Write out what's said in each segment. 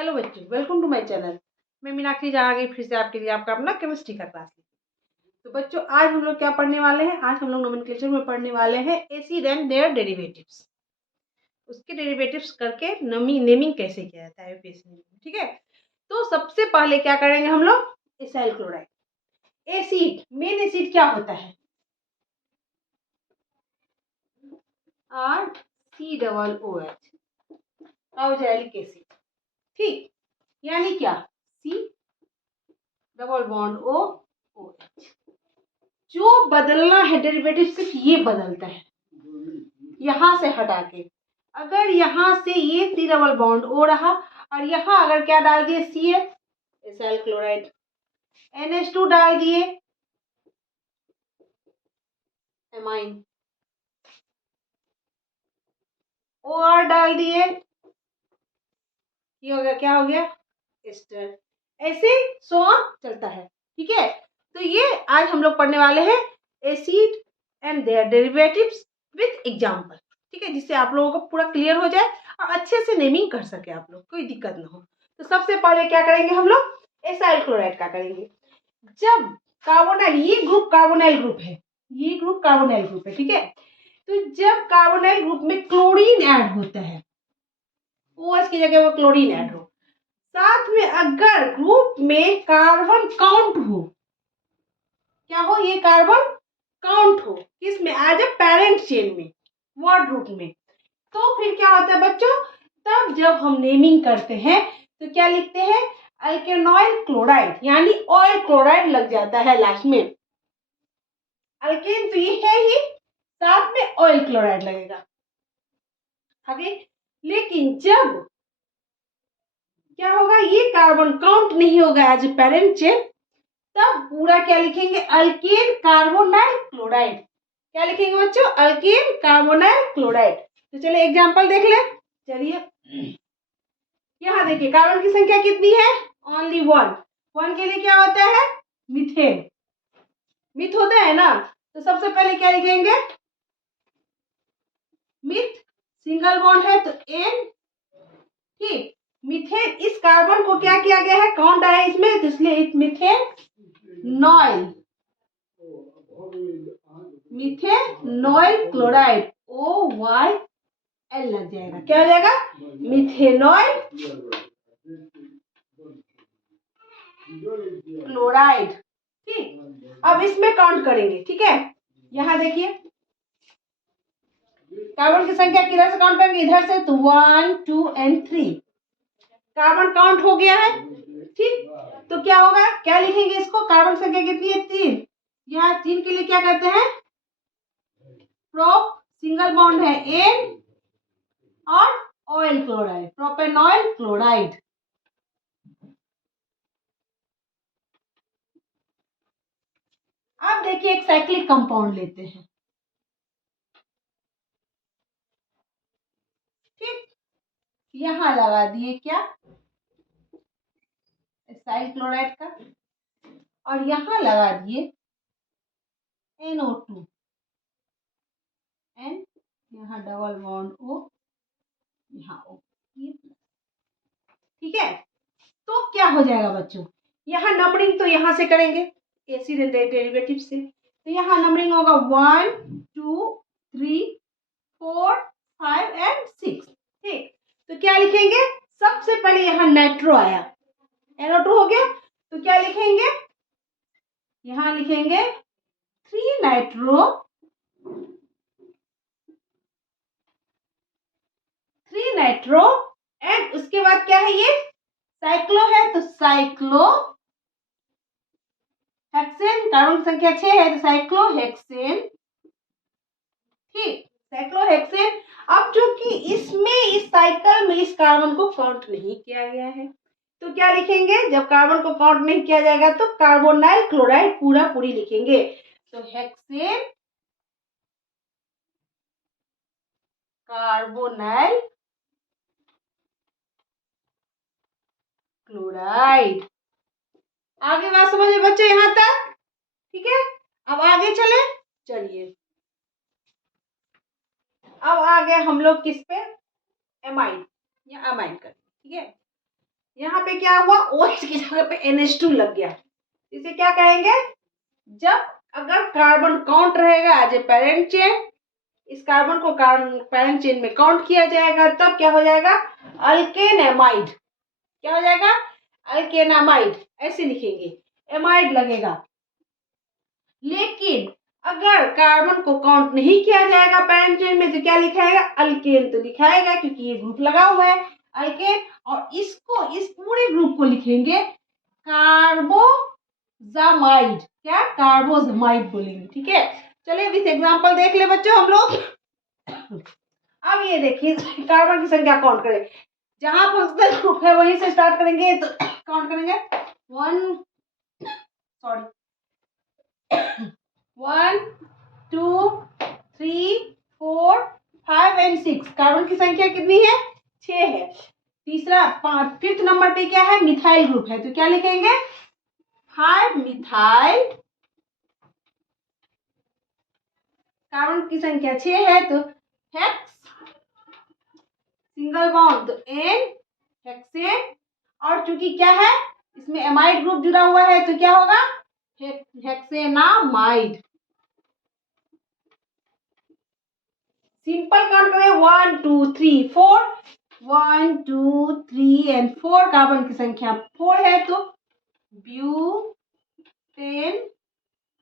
Hello बच्चों, welcome to my channel. मैं मीनाक्षी जहाँ आ गई फिर से आपके लिए आपका अपना केमिस्ट्री का क्लास। तो बच्चों, आज हम लोग क्या पढ़ने वाले हैं? आज हम लोग नोमेनक्लेचर में पढ़ने वाले हैं एसिड एंड देयर डेरिवेटिव्स। उसके डेरिवेटिव्स करके नेमिंग कैसे किया जाता है यूपीएससी में, ठीक है। तो सबसे पहले क्या करेंगे हम लोग? Acyl chloride. Acid, main acid क्या होता है? RCOOH, ऑक्सैलिक एसिड, ठीक। यानी क्या? C double bond OH। जो बदलना है डेरिवेटिव सिर्फ ये बदलता है, यहां से हटा के। अगर यहां से ये C डबल बॉन्ड O रहा और यहां अगर क्या डाल दिए? CH, acyl chloride. NH2 डाल दिए, एमाइन। OR डाल दिए, ये हो गया, क्या हो गया? एस्टर। ऐसे सो ऑन चलता है, ठीक है। तो ये आज हम लोग पढ़ने वाले हैं acid and their derivatives with example, ठीक है, जिससे आप लोगों को पूरा क्लियर हो जाए और अच्छे से नेमिंग कर सके आप लोग, कोई दिक्कत ना हो। तो सबसे पहले क्या करेंगे हम लोग? एसाइल क्लोराइड का करेंगे। जब कार्बोनाइल, ये ग्रुप कार्बोनाइल ग्रुप है, ये ग्रुप कार्बोनाइल ग्रुप है, ठीक है। तो जब कार्बोनाइल ग्रुप में क्लोरीन ऐड होता है, OH की जगह वो क्लोरीन ऐड हो, साथ में अगर ग्रुप में कार्बन काउंट हो, क्या हो? ये कार्बन काउंट हो किसमें? एज ए पेरेंट चेन में, वर्ड ग्रुप में। तो फिर क्या होता है बच्चों? तब जब हम नेमिंग करते हैं तो क्या लिखते हैं? अल्केनॉइल क्लोराइड, यानी ऑयल क्लोराइड लग जाता है लास्ट में। अल्केन तो ये है ही, साथ में ऑयल क्लोराइड लगेगा आगे। लेकिन जब क्या होगा? ये कार्बन काउंट नहीं होगा एज ए पेरेंट चेन, तब पूरा क्या लिखेंगे? Alkane carbonyl chloride. क्या लिखेंगे बच्चों? Alkane carbonyl chloride. तो चलिए एग्जांपल देख ले। चलिए यहाँ देखिए, कार्बन की संख्या कितनी है? Only one. वन के लिए क्या होता है? मीथेन। मिथ होता है ना, तो सबसे पहले क्या लिखेंगे? मिथ, सिंगल बॉन्ड है तो N, ठीक। मीथेन, इस कार्बन को क्या किया गया है? काउंट आया इसमें, तो इसलिए मीथेन नॉइल, मिथेनॉइल क्लोराइड, OYL लग जाएगा। क्या हो जाएगा? मिथेनॉइल क्लोराइड, ठीक। अब इसमें काउंट करेंगे, ठीक है। यहां देखिए, कार्बन की संख्या किधर से काउंट करेंगे? इधर से। तो 1 2 and 3 कार्बन काउंट हो गया है, ठीक। तो क्या होगा? क्या लिखेंगे इसको? कार्बन संख्या कितनी है? 3। यहाँ 3 के लिए क्या करते हैं? प्रोप, सिंगल बॉन्ड है N, और ऑयल क्लोराइड, प्रोपेनॉइल क्लोराइड। अब देखिए, एक साइक्लिक कंपाउंड लेते हैं, ठीक। यहां लगा दिए क्या? एसाइल क्लोराइड का, और यहां लगा दिए NO2, N, यहाँ डबल बॉन्ड O, यहाँ O, ठीक है। तो क्या हो जाएगा बच्चों? यहाँ नंबरिंग तो यहां से करेंगे एसिड एंड डेरिवेटिव से, तो यहाँ नंबरिंग होगा 1 2 3 4 5 and 6, ठीक। तो क्या लिखेंगे? सबसे पहले यहाँ नाइट्रो आया, NO2 हो गया, तो क्या लिखेंगे? यहाँ लिखेंगे 3 नाइट्रो, 3 नाइट्रो, एंड उसके बाद क्या है? ये साइक्लो है, तो साइक्लो हेक्सेन। कार्बन संख्या 6 है, तो साइक्लो हेक्सेन, ठीक। Cyclo hexane. अब चूंकि इसमें, इस साइकिल में इस कार्बन को काउंट नहीं किया गया है, तो क्या लिखेंगे? जब कार्बन को काउंट नहीं किया जाएगा तो कार्बोनाइल क्लोराइड पूरा पूरी लिखेंगे। तो हेक्सेन कार्बोनाइल क्लोराइड। आगे बात समझिए बच्चों यहां तक, ठीक है। अब आगे चले, चलिए अब आ गए हम लोग किस पे? एमाइन, या अमाइन कर, ठीक है। यहाँ पे क्या हुआ, OH की जगह पे NH2 लग गया। इसे क्या कहेंगे, जब अगर कार्बन काउंट रहेगा एज ए पेरेंट चेन, इस कार्बन को पेरेंट चेन में काउंट किया जाएगा, तब क्या हो जाएगा, अल्केन एमाइड। क्या हो जाएगा, अल्केन एमाइड, ऐसे लिखेंगे, एमाइड लगेगा। लेकिन अगर कार्बन को काउंट नहीं किया जाएगा पेरेंट चेन में तो क्या लिखाएगा, अल्केन तो लिखाएगा क्योंकि ये ग्रुप लगा हुआ है अल्केन, और इसको, इस पूरे ग्रुप को लिखेंगे कार्बोजामाइड। क्या, कार्बोजामाइड बोलेंगे। ठीक है, चलिए विथ एग्जांपल देख ले बच्चों हम लोग। अब ये देखिए कार्बन की संख्या काउंट करें, जहां फंक्शनल ग्रुप है वहीं से स्टार्ट करेंगे, तो काउंट करेंगे 1 2 3 4 5 एंड 6। कार्बन की संख्या कितनी है, 6 है। तीसरा 5th नंबर पे क्या है, मिथाइल ग्रुप है, तो क्या लिखेंगे, 5 मिथाइल। कार्बन की संख्या 6 है तो हेक्स, सिंगल बॉन्ड तो एन, हेक्सेन, और चूंकि क्या है इसमें एमाइड ग्रुप जुड़ा हुआ है तो क्या होगा, हेक्सेनामाइड। सिंपल काउंट करें 1 2 3 4, 1 2 3 एंड 4, कार्बन की संख्या 4 है तो ब्यूटेन,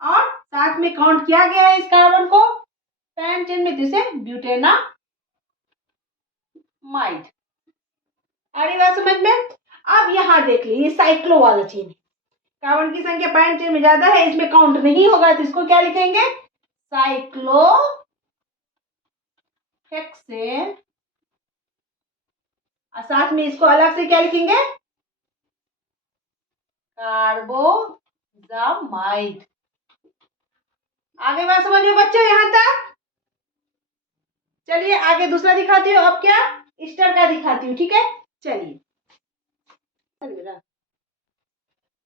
और साथ में काउंट किया गया है इस कार्बन को पेरेंट चेन में, जिसे ब्यूटेनामाइड। आ रही बात समझ में। अब यहाँ देख लीजिए साइक्लो वाला चेन है, कार्बन की संख्या पेरेंट चेन में ज्यादा है, इसमें काउंट नहीं होगा तो इसको क्या लिखेंगे, साइक्लो हेक्सेन, और साथ में इसको अलग से क्या लिखेंगे, कार्बोजामाइड। आगे बात समझ में बच्चों यहाँ तक। चलिए आगे दूसरा दिखाती हूँ, अब क्या ईस्टर का दिखाती हूँ। ठीक है, चलिए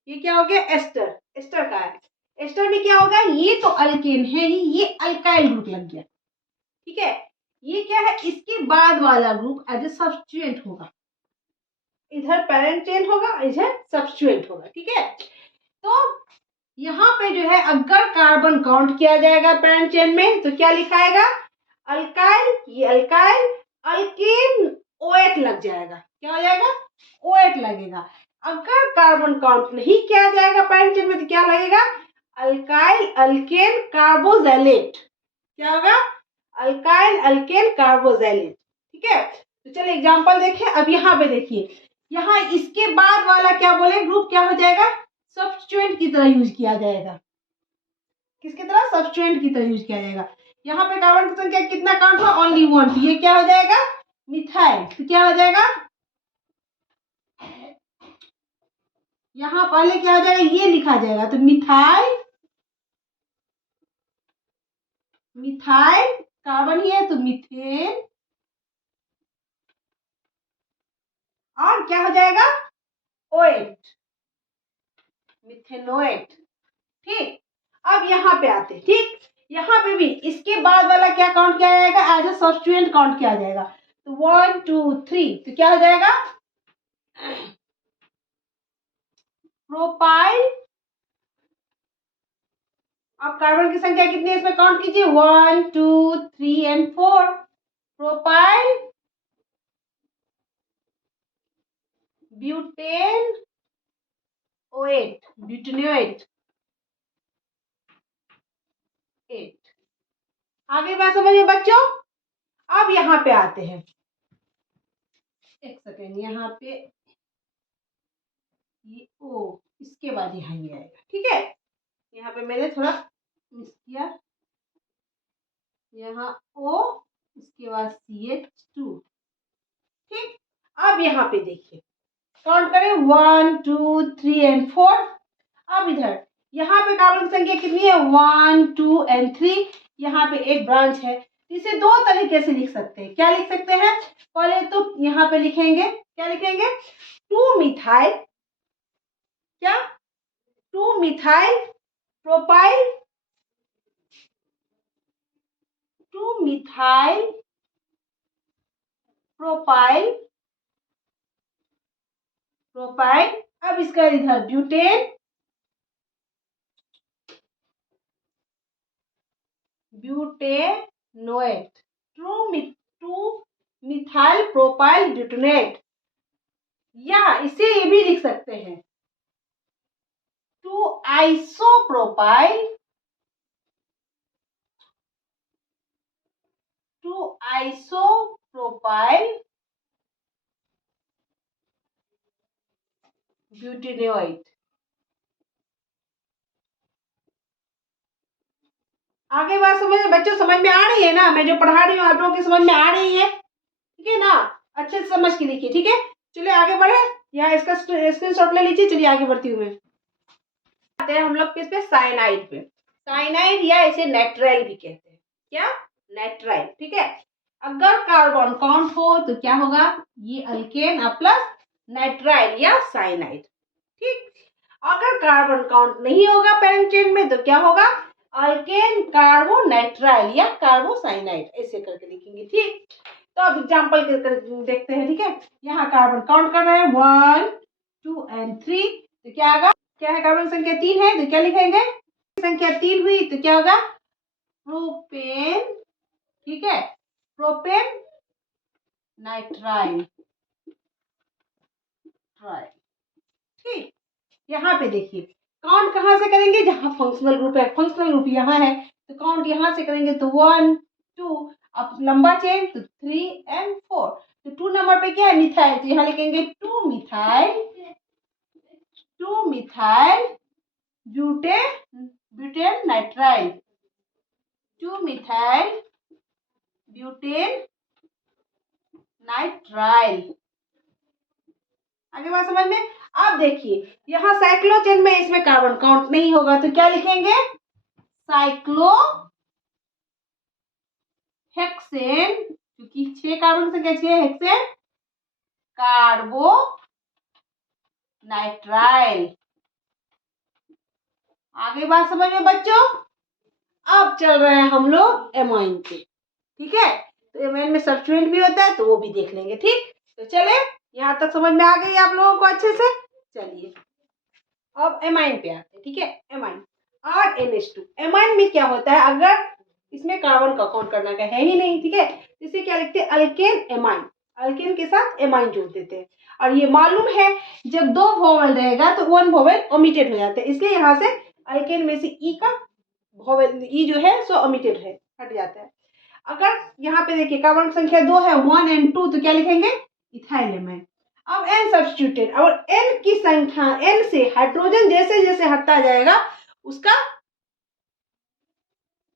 ये क्या हो गया, एस्टर, एस्टर का है। एस्टर में क्या होगा, ये तो अल्केन है, ये अल्काइल ग्रुप लग गया। ठीक है, ये क्या है, इसके बाद वाला ग्रुप एज ए सब्स्टिट्यूएंट होगा, इधर पेरेंट चेन होगा, इधर सब्स्टिट्यूएंट होगा। ठीक है, तो यहाँ पे जो है अगर कार्बन काउंट किया जाएगा पेरेंट चेन में तो क्या लिखाएगा, अल्काइल, ये अल्काइल, अल्केन OH लग जाएगा। क्या हो जाएगा, OH लगेगा। अगर कार्बन काउंट नहीं किया जाएगा पेरेंट चेन में तो क्या लगेगा, अल्काइल अल्केन कार्बोजैलेट। क्या होगा, अल्काइल अल्केन कार्बोजैलेट। ठीक है, तो चलिए एग्जांपल देखें। अब यहाँ पे देखिए, यहाँ इसके बाद वाला क्या बोले ग्रुप क्या हो जाएगा, सब्स्टिट्यूएंट की तरह यूज किया जाएगा। किसकी तरह, सब्स्टिट्यूएंट की तरह यूज किया जाएगा। यहाँ पे कार्बन की संख्या कितना काउंट हुआ, ओनली 1, तो ये क्या हो जाएगा, मिथाइल। तो क्या हो जाएगा, यहाँ पहले क्या हो जाएगा, ये लिखा जाएगा, तो मिथाइल, मिथाइल कार्बन ही है तो मिथेन, और क्या हो जाएगा, OH, मिथेनोएट। ठीक, अब यहाँ पे आते, ठीक, यहाँ पे भी इसके बाद वाला क्या काउंट किया जाएगा, एज ए सब्स्टिट्यूएंट काउंट किया जाएगा, तो 1 2 3, तो क्या हो जाएगा, प्रोपाइल। अब कार्बन की संख्या कितनी है इसमें काउंट कीजिए, 1 2 3 एंड 4, प्रोपाइल ब्यूटेन OH, ब्यूटेनोएट 8। आगे बात समझिए बच्चों। अब यहाँ पे आते हैं, एक सेकेंड, यहाँ पे ये O, इसके बाद यहाँ ये आएगा। ठीक है, यहाँ पे मैंने थोड़ा मिस किया, यहाँ O, इसके बाद CH2। ठीक, अब यहाँ पे देखिए काउंट करें 1 2 3 एंड 4। अब इधर यहाँ पे कार्बन की संख्या कितनी है, 1 2 एंड 3। यहाँ पे एक ब्रांच है, इसे दो तरीके से लिख सकते हैं। क्या लिख सकते हैं, पहले तो यहाँ पे लिखेंगे, क्या लिखेंगे, 2 मिथाइल, क्या, 2 methyl propyl, 2 methyl propyl propyl. अब इसका इधर ब्यूटेन, ब्यूटेनोएट, टू मिथाइल प्रोपाइल ब्यूटेनेट, या इसे ये भी लिख सकते हैं टू आइसोप्रोपाइल, टू आइसोप्रोपाइल ब्यूटेनोएट। आगे बात समझ बच्चों, समझ में आ रही है ना? मैं जो पढ़ा रही हूँ आप लोगों की समझ में आ रही है? ठीक है ना? अच्छे से समझ के लिखिए। ठीक है, चलिए आगे बढ़े। यहाँ इसका स्क्रीनशॉट ले लीजिए। चलिए आगे बढ़ती हूँ मैं। आते हैं हम लोग किस पे? साइनाइड पे। साइनाइड या इसे नाइट्राइल भी कहते हैं। क्या? नाइट्राइल। ठीक है, अगर कार्बन काउंट हो तो क्या होगा? ये अल्केन प्लस नाइट्राइल या साइनाइड। ठीक, अगर कार्बन काउंट नहीं होगा पैरेंट चेन में तो क्या होगा? अल्केन कार्बोनाइट्राइल या कार्बोसाइनाइड, ऐसे करके लिखेंगे। ठीक, तो अब एग्जाम्पल देखते हैं। ठीक है, यहाँ कार्बन काउंट कर रहे हैं 1 2 एंड 3, तो क्या होगा? क्या है? कार्बन संख्या 3 है तो क्या लिखेंगे? संख्या 3 हुई तो क्या होगा? प्रोपेन। ठीक है, प्रोपेन नाइट्राइल। ठीक, यहाँ पे देखिए काउंट कहाँ से करेंगे? जहाँ फंक्शनल ग्रुप है। फंक्शनल ग्रुप यहाँ है तो काउंट यहाँ से करेंगे तो 1 2, अब लंबा चेन तो 3 एंड 4, तो 2 नंबर पे क्या है? मिथाइल, तो यहाँ लिखेंगे 2 methyl, 2 methyl butane nitrile, 2 methyl butane nitrile. आगे बात समझ में? अब देखिए यहाँ साइक्लोचेन में इसमें कार्बन काउंट नहीं होगा तो क्या लिखेंगे? साइक्लो हेक्सेन, क्योंकि 6 कार्बन से क्या? 6 हेक्सेन कार्बो नाइट्राइल। आगे बात समझ में बच्चों? अब चल रहे हैं हम लोग एमाइन पे। ठीक है, तो एमाइन में सब्स्टिट्यूएंट भी होता है तो वो भी देख लेंगे। ठीक, तो चले, यहाँ तक समझ में आ गई आप लोगों को अच्छे से? चलिए अब एमाइन पे आते हैं। ठीक है, एमाइन RNH2। एमाइन में क्या होता है? अगर इसमें कार्बन का काउंट करना का है ही नहीं, ठीक है, इसे क्या लिखते हैं? Alkane amine. अल्केन के साथ एमाइन जोड़ देते हैं। और ये मालूम है जब 2 वोवेल रहेगा तो 1 वोवेल ओमिटेड हो जाता है, इसलिए यहाँ से अल्केन में से ई का वोवेल ई जो है सो ओमिटेड है, हट जाता है। अगर यहाँ पे देखिए कार्बन संख्या 2 है 1 एंड 2, तो क्या लिखेंगे? Ethyl amine. अब n सब्स्टिट्यूटेड, और n की संख्या, n से हाइड्रोजन जैसे जैसे हटता जाएगा उसका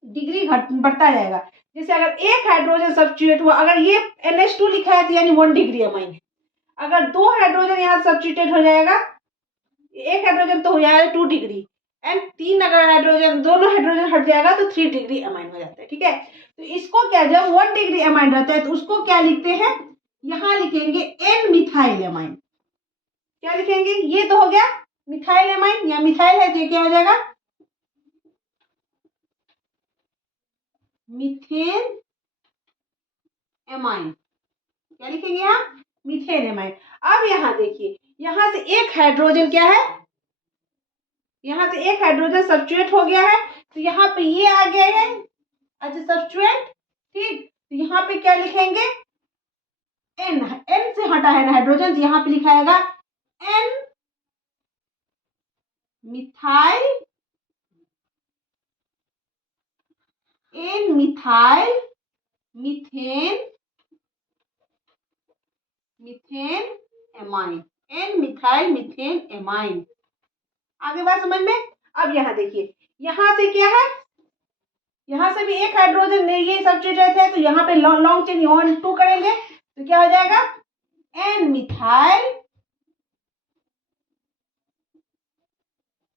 डिग्री बढ़ता जाएगा। जैसे अगर एक हाइड्रोजन सब्स्टिट्यूट हुआ, अगर ये NH2 लिखा है तो यानी 1 डिग्री अमाइन है। अगर 2 हाइड्रोजन यहाँ सब्स्टिट्यूट हो जाएगा, एक हाइड्रोजन तो हो जाएगा 2 डिग्री, एंड 3 अगर हाइड्रोजन, दोनों हाइड्रोजन हट जाएगा तो 3 डिग्री अमाइन हो जाता है। ठीक है, तो इसको क्या, जब 1 डिग्री अमाइन रहता है तो उसको क्या लिखते हैं? यहाँ लिखेंगे एन मिथाइल एमाइन। क्या लिखेंगे? ये तो हो गया मिथाइल एमाइन, या मिथाइल है तो ये क्या हो जाएगा? Methane amine. क्या लिखेंगे यहाँ? Methane amine. अब यहाँ देखिए, यहाँ से एक हाइड्रोजन क्या है? यहाँ से एक हाइड्रोजन सब्स्टिट्यूट हो गया है तो यहाँ पे ये आ गया है, अच्छा सब्स्टिट्यूट। ठीक, तो यहाँ पे क्या लिखेंगे? एन, एन से हटा है ना हाइड्रोजन, तो यहाँ पे लिखाएगा N methyl, N methyl methane, methane amine, N methyl methane amine. आगे बात समझ में? अब यहाँ देखिए, यहाँ से क्या है? यहाँ से भी एक हाइड्रोजन नहीं, ये सब्स्टिट्यूट है तो यहाँ पे लॉन्ग चेन 1 2 करेंगे तो क्या हो जाएगा? N methyl,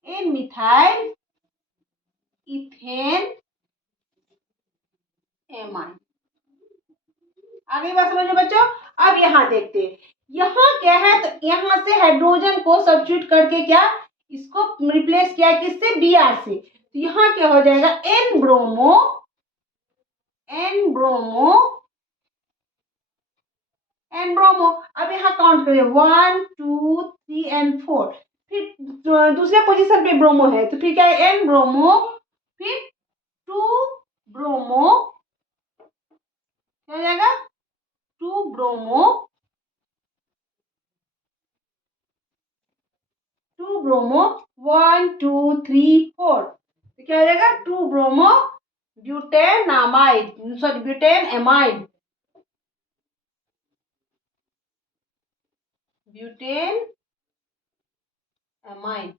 N methyl ethane amine. आगे बात समझ में बच्चों? अब यहाँ देखते हैं, यहाँ क्या है? तो यहाँ से हाइड्रोजन को सब्स्टिट्यूट करके क्या इसको रिप्लेस किया किससे? Br से, तो यहाँ क्या हो जाएगा? N bromo, N bromo N bromo. अब यहाँ काउंट करिए 1 2 3 एंड 4। फिर दूसरे पोजीशन पे ब्रोमो है तो फिर क्या है एन ब्रोमो, फिर 2 ब्रोमो, क्या हो जाएगा 2 ब्रोमो, 2 ब्रोमो 1 2 3 4। तो क्या हो जाएगा 2 bromo butanamide, sorry butane amide, butane amide.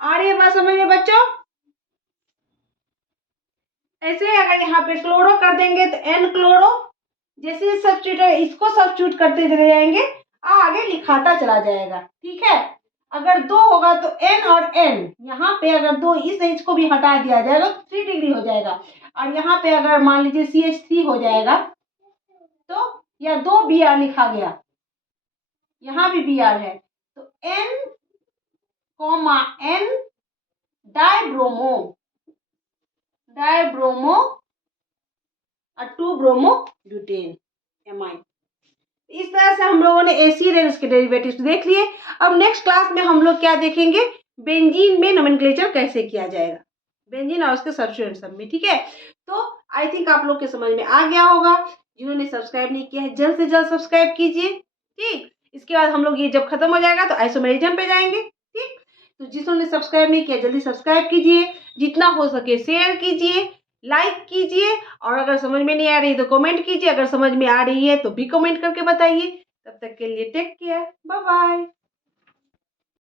आ रही है बात समझ में बच्चों? ऐसे अगर यहाँ पे क्लोरो कर देंगे तो एन क्लोरो, जैसे सब्स्टिट्यूट इसको सब्स्टिट्यूट करते चले जाएंगे, आगे लिखाता चला जाएगा। ठीक है, अगर 2 होगा तो एन और एन, यहाँ पे अगर 2 इस एच को भी हटा दिया जाएगा तो 3 डिग्री हो जाएगा। और यहाँ पे अगर मान लीजिए CH3 हो जाएगा तो या 2 Br लिखा गया, यहाँ भी Br है तो N comma N dibromo, dibromo और 2 ब्रोमो ब्यूटेन एमाइड। इस तरह से हम लोगों ने एसिड और इसके डेरिवेटिव्स देख लिए। अब नेक्स्ट क्लास में हम लोग क्या देखेंगे, बेंजीन में नोमेनक्लेचर कैसे किया जाएगा, बेंजीन और उसके सब्स्टिट्यूएंट सब में। ठीक है, तो आई थिंक आप लोग के समझ में आ गया होगा। जिन्होंने सब्सक्राइब नहीं किया है जल्द से जल्द सब्सक्राइब कीजिए। ठीक, इसके बाद हम लोग ये जब खत्म हो जाएगा तो आइसोमेरिज्म पे जाएंगे। ठीक, तो जिन्होंने सब्सक्राइब नहीं किया जल्दी सब्सक्राइब कीजिए, जितना हो सके शेयर कीजिए, लाइक कीजिए, और अगर समझ में नहीं आ रही तो कमेंट कीजिए, अगर समझ में आ रही है तो भी कमेंट करके बताइए। तब तक के लिए टेक केयर, बाय बाय।